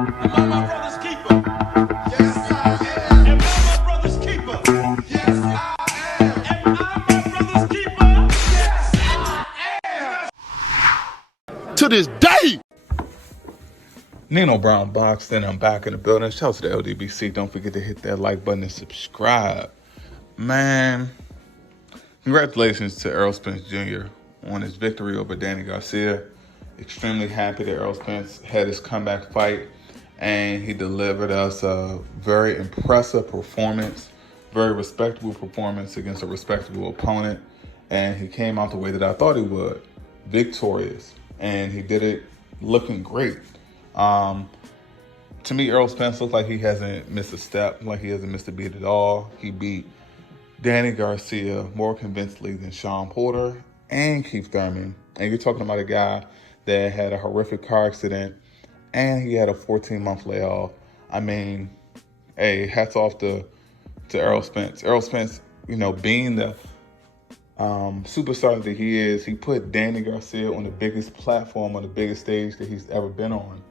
Am I my brother's keeper? Yes, I am. Am I my brother's keeper? Yes, I am. Am I my brother's keeper? Yes, I am. To this day. Nino Brown Boxton, I'm back in the building. Shout out to the LDBC. Don't forget to hit that like button and subscribe. Man, congratulations to Errol Spence Jr. on his victory over Danny Garcia. Extremely happy that Errol Spence had his comeback fight and he delivered us a very impressive performance, very respectable performance against a respectable opponent. And he came out the way that I thought he would, victorious. And he did it looking great. To me, Errol Spence looks like he hasn't missed a step, like he hasn't missed a beat at all. He beat Danny Garcia more convincingly than Sean Porter and Keith Thurman. And you're talking about a guy that had a horrific car accident and he had a 14-month layoff. I mean, hey, hats off to Errol Spence. Errol Spence, being the superstar that he is, he put Danny Garcia on the biggest platform, on the biggest stage that he's ever been on.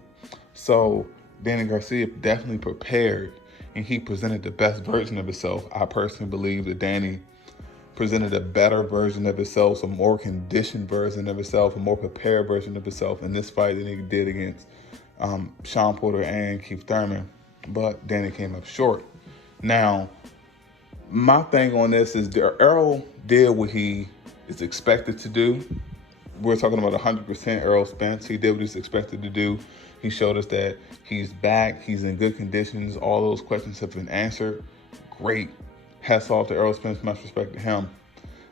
So Danny Garcia definitely prepared, and he presented the best version of himself. I personally believe that Danny presented a better version of himself, a more conditioned version of himself, a more prepared version of himself in this fight than he did against Sean Porter and Keith Thurman. But Danny came up short. Now, my thing on this is Errol did what he is expected to do. We're talking about 100% Errol Spence. He did what he's expected to do. He showed us that he's back. He's in good conditions. All those questions have been answered. Great. Hats off to Errol Spence. Much respect to him.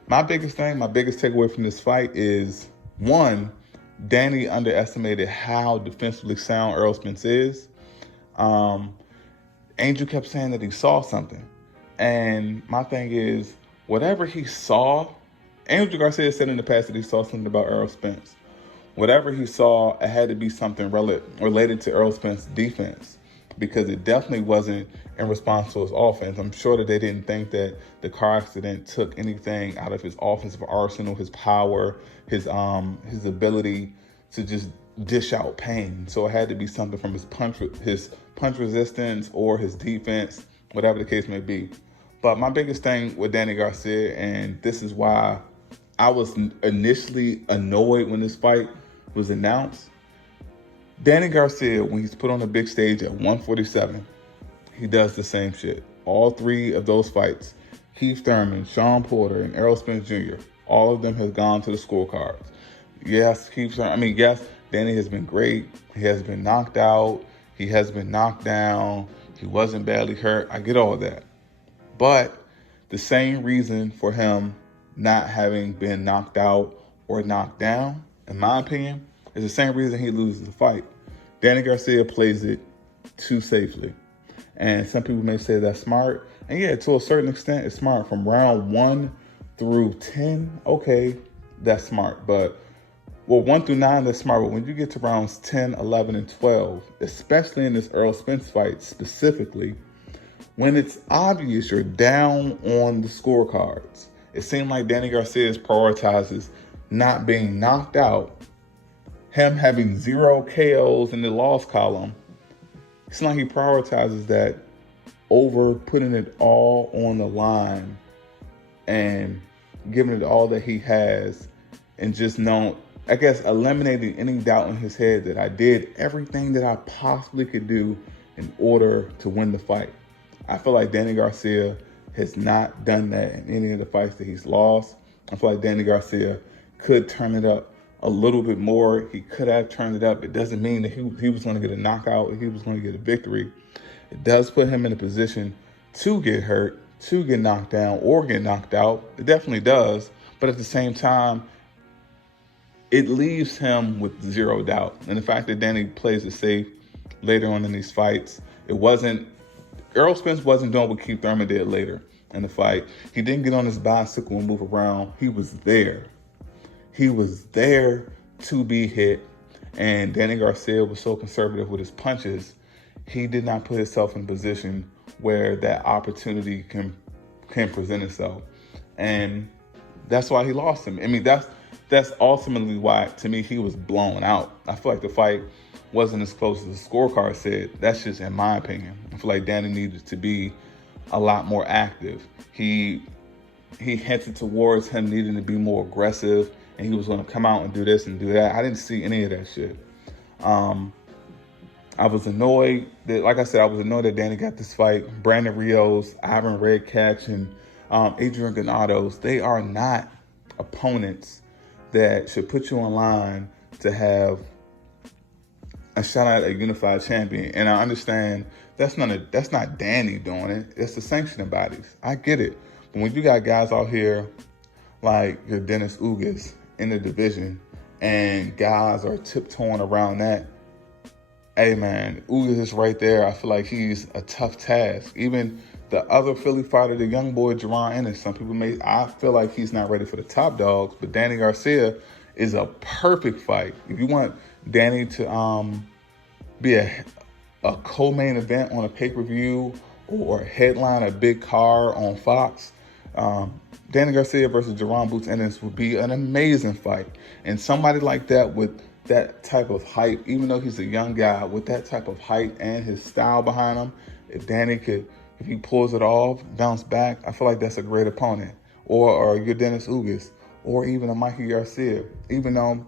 My biggest takeaway from this fight is, one, Danny underestimated how defensively sound Errol Spence is. Angel kept saying that he saw something. And my thing is, whatever he saw, Angel Garcia said in the past that he saw something about Errol Spence. Whatever he saw, it had to be something related to Errol Spence's defense, because it definitely wasn't in response to his offense. I'm sure that they didn't think that the car accident took anything out of his offensive arsenal, his power, his ability to just dish out pain. So it had to be something from his punch resistance or his defense, whatever the case may be. But my biggest thing with Danny Garcia, and this is why I was initially annoyed when this fight was announced. Danny Garcia, when he's put on a big stage at 147, he does the same shit. All three of those fights, Keith Thurman, Sean Porter, and Errol Spence Jr., all of them have gone to the scorecards. Yes, Danny has been great. He has been knocked out. He has been knocked down. He wasn't badly hurt. I get all of that. But the same reason for him not having been knocked out or knocked down, in my opinion, is the same reason he loses the fight. Danny Garcia plays it too safely. And some people may say that's smart. And yeah, to a certain extent, it's smart. From round 1 through 10, okay, that's smart. But, 1 through 9, that's smart. But when you get to rounds 10, 11, and 12, especially in this Errol Spence fight specifically, when it's obvious you're down on the scorecards, it seemed like Danny Garcia prioritizes not being knocked out, him having 0 KOs in the loss column. It's like he prioritizes that over putting it all on the line and giving it all that he has, and just eliminating any doubt in his head that I did everything that I possibly could do in order to win the fight. I feel like Danny Garcia has not done that in any of the fights that he's lost. I feel like Danny Garcia could turn it up a little bit more. He could have turned it up. It doesn't mean that he was going to get a knockout, he was going to get a victory. It does put him in a position to get hurt, to get knocked down, or get knocked out. It definitely does. But at the same time, it leaves him with 0 doubt. And the fact that Danny plays it safe later on in these fights, Errol Spence wasn't doing what Keith Thurman did later in the fight. He didn't get on his bicycle and move around. He was there. He was there to be hit. And Danny Garcia was so conservative with his punches, he did not put himself in a position where that opportunity can present itself. And that's why he lost him. I mean, that's ultimately why, to me, he was blown out. I feel like the fight wasn't as close as the scorecard said. That's just in my opinion. I feel like Danny needed to be a lot more active. He hinted towards him needing to be more aggressive, and he was going to come out and do this and do that. I didn't see any of that shit. I was annoyed that, like I said, I was annoyed that Danny got this fight. Brandon Rios, Ivan Redcatch, and Adrian Granados, they are not opponents that should put you on line to have a shot at a unified champion. And I understand that's not Danny doing it. It's the sanctioning bodies. I get it. But when you got guys out here like your Dennis Ugas in the division and guys are tiptoeing around that, hey man, Ugas is right there. I feel like he's a tough task. Even the other Philly fighter, the young boy Jerron Ennis, I feel like he's not ready for the top dogs, but Danny Garcia is a perfect fight. If you want Danny to be a co-main event on a pay-per-view or headline a big card on Fox, Danny Garcia versus Jerron Boots Ennis would be an amazing fight. And somebody like that with that type of hype, even though he's a young guy, with that type of hype and his style behind him, if he pulls it off, bounce back, I feel like that's a great opponent. Or your Dennis Ugas, or even a Mikey Garcia. Even though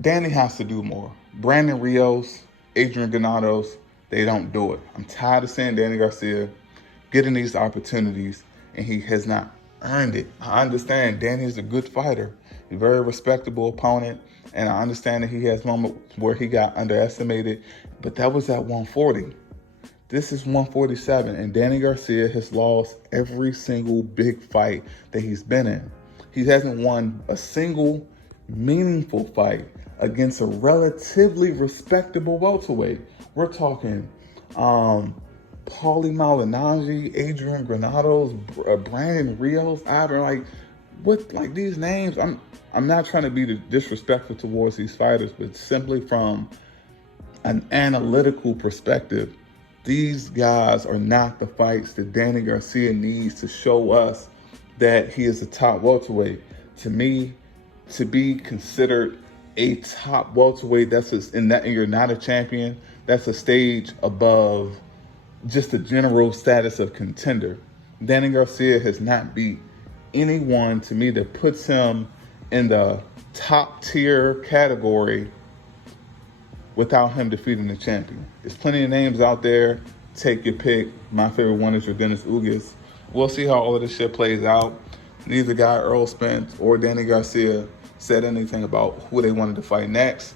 Danny has to do more. Brandon Rios, Adrian Granados, they don't do it. I'm tired of seeing Danny Garcia getting these opportunities, and he has not earned it. I understand Danny's a good fighter, a very respectable opponent, and I understand that he has moments where he got underestimated, but that was at 140. This is 147, and Danny Garcia has lost every single big fight that he's been in. He hasn't won a single meaningful fight against a relatively respectable welterweight. We're talking Paulie Malignaggi, Adrian Granados, Brandon Rios, these names. I'm not trying to be disrespectful towards these fighters, but simply from an analytical perspective, these guys are not the fights that Danny Garcia needs to show us that he is a top welterweight. To me, to be considered a top welterweight, and you're not a champion, that's a stage above just the general status of contender. Danny Garcia has not beat anyone, to me, that puts him in the top tier category without him defeating the champion. There's plenty of names out there. Take your pick. My favorite one is your Dennis Ugas. We'll see how all of this shit plays out. Neither guy, Errol Spence or Danny Garcia, said anything about who they wanted to fight next.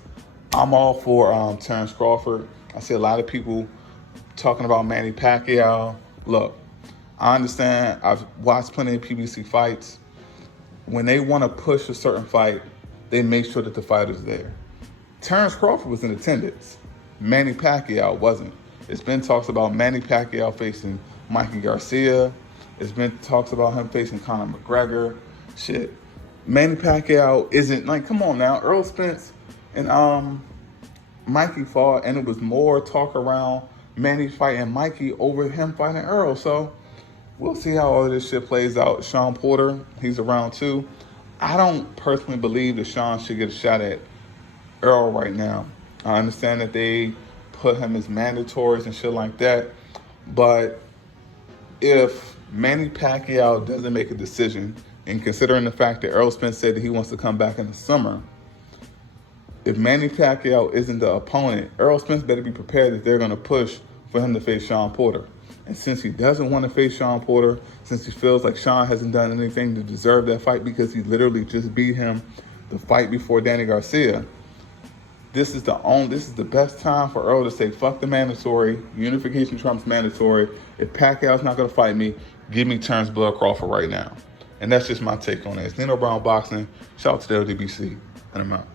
I'm all for Terrence Crawford. I see a lot of people talking about Manny Pacquiao. Look, I understand. I've watched plenty of PBC fights. When they want to push a certain fight, they make sure that the fighter's there. Terrence Crawford was in attendance. Manny Pacquiao wasn't. It's been talks about Manny Pacquiao facing Mikey Garcia. It's been talks about him facing Conor McGregor. Shit. Manny Pacquiao isn't, come on now. Errol Spence and Mikey fought, and it was more talk around Manny fighting Mikey over him fighting Errol. So we'll see how all of this shit plays out. Sean Porter, he's around too. I don't personally believe that Sean should get a shot at Errol right now. I understand that they put him as mandatories and shit like that, but if Manny Pacquiao doesn't make a decision, and considering the fact that Errol Spence said that he wants to come back in the summer, if Manny Pacquiao isn't the opponent, Errol Spence better be prepared that they're going to push for him to face Sean Porter. And since he doesn't want to face Sean Porter, since he feels like Sean hasn't done anything to deserve that fight because he literally just beat him the fight before Danny Garcia, this is the best time for Errol to say, fuck the mandatory, unification trumps mandatory. If Pacquiao's not going to fight me, give me Terrence Blood Crawford right now. And that's just my take on it. It's Nino Brown Boxing. Shout out to the LDBC, and I'm out.